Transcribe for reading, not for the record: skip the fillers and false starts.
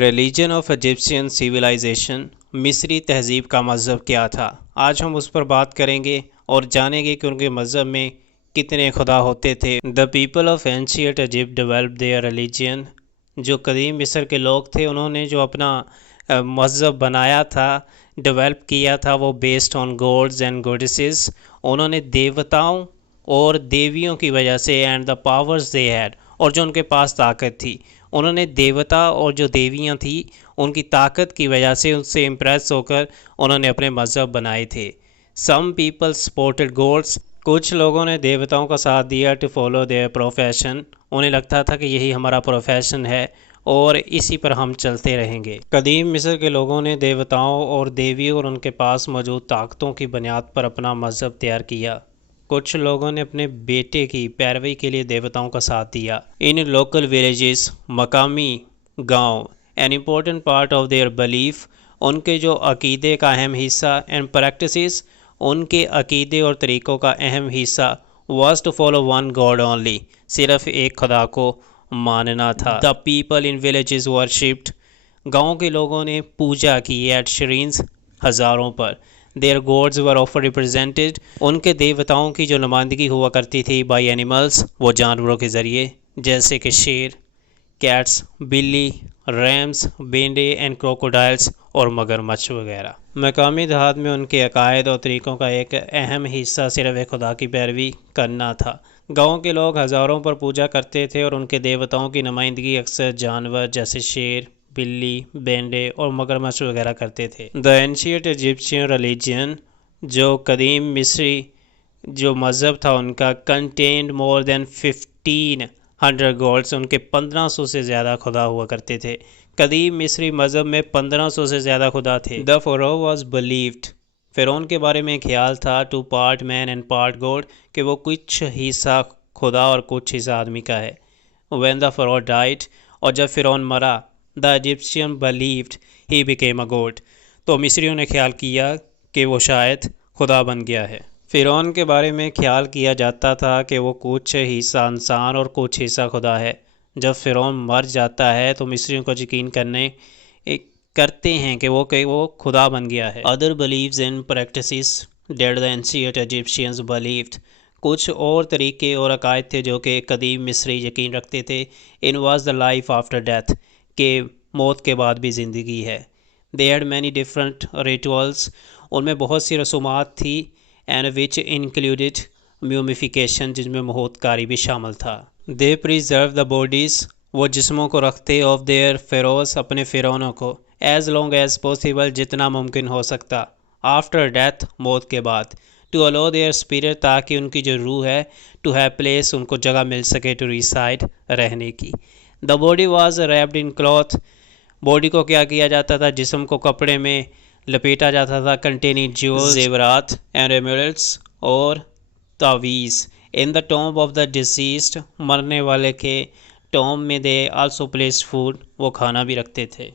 Religion of Egyptian civilisation, مصری تہذیب کا مذہب کیا تھا؟ آج ہم اس پر بات کریں گے اور جانیں گے کہ ان کے مذہب میں کتنے خدا ہوتے تھے۔ The people of ancient Egypt develop their religion, جو قدیم مصر کے لوگ تھے انہوں نے جو اپنا مذہب بنایا تھا، ڈیولپ کیا تھا، وہ بیسڈ آن گوڈز اینڈ گوڈیسز۔ انہوں نے دیوتاؤں اور دیویوں کی وجہ سے and the powers they had, اور جو ان کے پاس طاقت تھی، انہوں نے دیوتا اور جو دیویاں تھیں ان کی طاقت کی وجہ سے ان سے امپریس ہو کر انہوں نے اپنے مذہب بنائے تھے۔ سم پیپل سپورٹڈ گوڈس، کچھ لوگوں نے دیوتاؤں کا ساتھ دیا ٹو فالو دیئر پروفیشن، انہیں لگتا تھا کہ یہی ہمارا پروفیشن ہے اور اسی پر ہم چلتے رہیں گے۔ قدیم مصر کے لوگوں نے دیوتاؤں اور دیویوں اور ان کے پاس موجود طاقتوں کی بنیاد پر اپنا مذہب تیار کیا۔ کچھ لوگوں نے اپنے بیٹے کی پیروی کے لیے دیوتاؤں کا ساتھ دیا۔ ان لوکل ویلیجز، مقامی گاؤں، an important part of their belief, ان کے جو عقیدے کا اہم حصہ، اینڈ پریکٹسز، ان کے عقیدے اور طریقوں کا اہم حصہ، was to follow one God only, صرف ایک خدا کو ماننا تھا۔ دا پیپل ان ویلیجز ورشپڈ، گاؤں کے لوگوں نے پوجا کی ایٹ شرینز، ہزاروں پر۔ Their gods were often represented, ان کے دیوتاؤں کی جو نمائندگی ہوا کرتی تھی بائی اینیملز، وہ جانوروں کے ذریعے، جیسے کہ شیر، کیٹس، بلی، ریمز، بینڈے اینڈ کروکوڈائلز اور مگرمچھ وغیرہ۔ مقامی دیہات میں ان کے عقائد اور طریقوں کا ایک اہم حصہ صرف ایک خدا کی پیروی کرنا تھا۔ گاؤں کے لوگ ہزاروں پر پوجا کرتے تھے اور ان کے دیوتاؤں کی نمائندگی اکثر جانور جیسے شیر، بلی، بینڈے اور مگرمچھ وغیرہ کرتے تھے۔ دا اینشینٹ ایجپشین ریلیجن، جو قدیم مصری جو مذہب تھا ان کا، کنٹینڈ مور دین 1500 گاڈس، ان کے 1500 سے زیادہ خدا ہوا کرتے تھے۔ قدیم مصری مذہب میں 1500 سے زیادہ خدا تھے۔ دا فیرو واز بلیوڈ، فرعون کے بارے میں خیال تھا، to part man and part God, کہ وہ کچھ حصہ خدا اور کچھ حصہ آدمی کا ہے۔ وین دا فیرو ڈائڈ، اور جب فرعون مرا، the Egyptian believed he became a god, تو مصریوں نے خیال کیا کہ وہ شاید خدا بن گیا ہے۔ فرعون کے بارے میں خیال کیا جاتا تھا کہ وہ کچھ حصہ انسان اور کچھ حصہ خدا ہے۔ جب فرعون مر جاتا ہے تو مصریوں کو یقین کرتے ہیں کہ وہ خدا بن گیا ہے۔ Other beliefs and practices that the ancient Egyptians believed, کچھ اور طریقے اور عقائد تھے جو کہ قدیم مصری یقین رکھتے تھے۔ One was the life after death, کہ موت کے بعد بھی زندگی ہے۔ They had many different rituals, ان میں بہت سی رسومات تھی، اینڈ وچ انکلوڈیڈ میومیفیکیشن، جن میں موت کاری بھی شامل تھا۔ دے پریزرو دا باڈیز، وہ جسموں کو رکھتے، آف دیئر فیروز، اپنے فرعونوں کو، ایز لانگ ایز پاسبل، جتنا ممکن ہو سکتا، آفٹر ڈیتھ، موت کے بعد، ٹو الاو دیئر اسپرٹ، تاکہ ان کی جو روح ہے، ٹو ہیو پلیس، ان کو جگہ مل سکے، ٹو ریسائڈ، رہنے کی۔ The body was rapid in cloth, body کو کیا کیا جاتا تھا، جسم کو کپڑے میں لپیٹا جاتا تھا، کنٹیننگ جیولز، زیورات، اینڈ ایمولیٹس، اور تعویذ۔ ان دا ٹومب آف دا ڈیسیزڈ، مرنے والے کے ٹومب میں، دے آلسو پلیس فوڈ، وہ کھانا بھی رکھتے تھے۔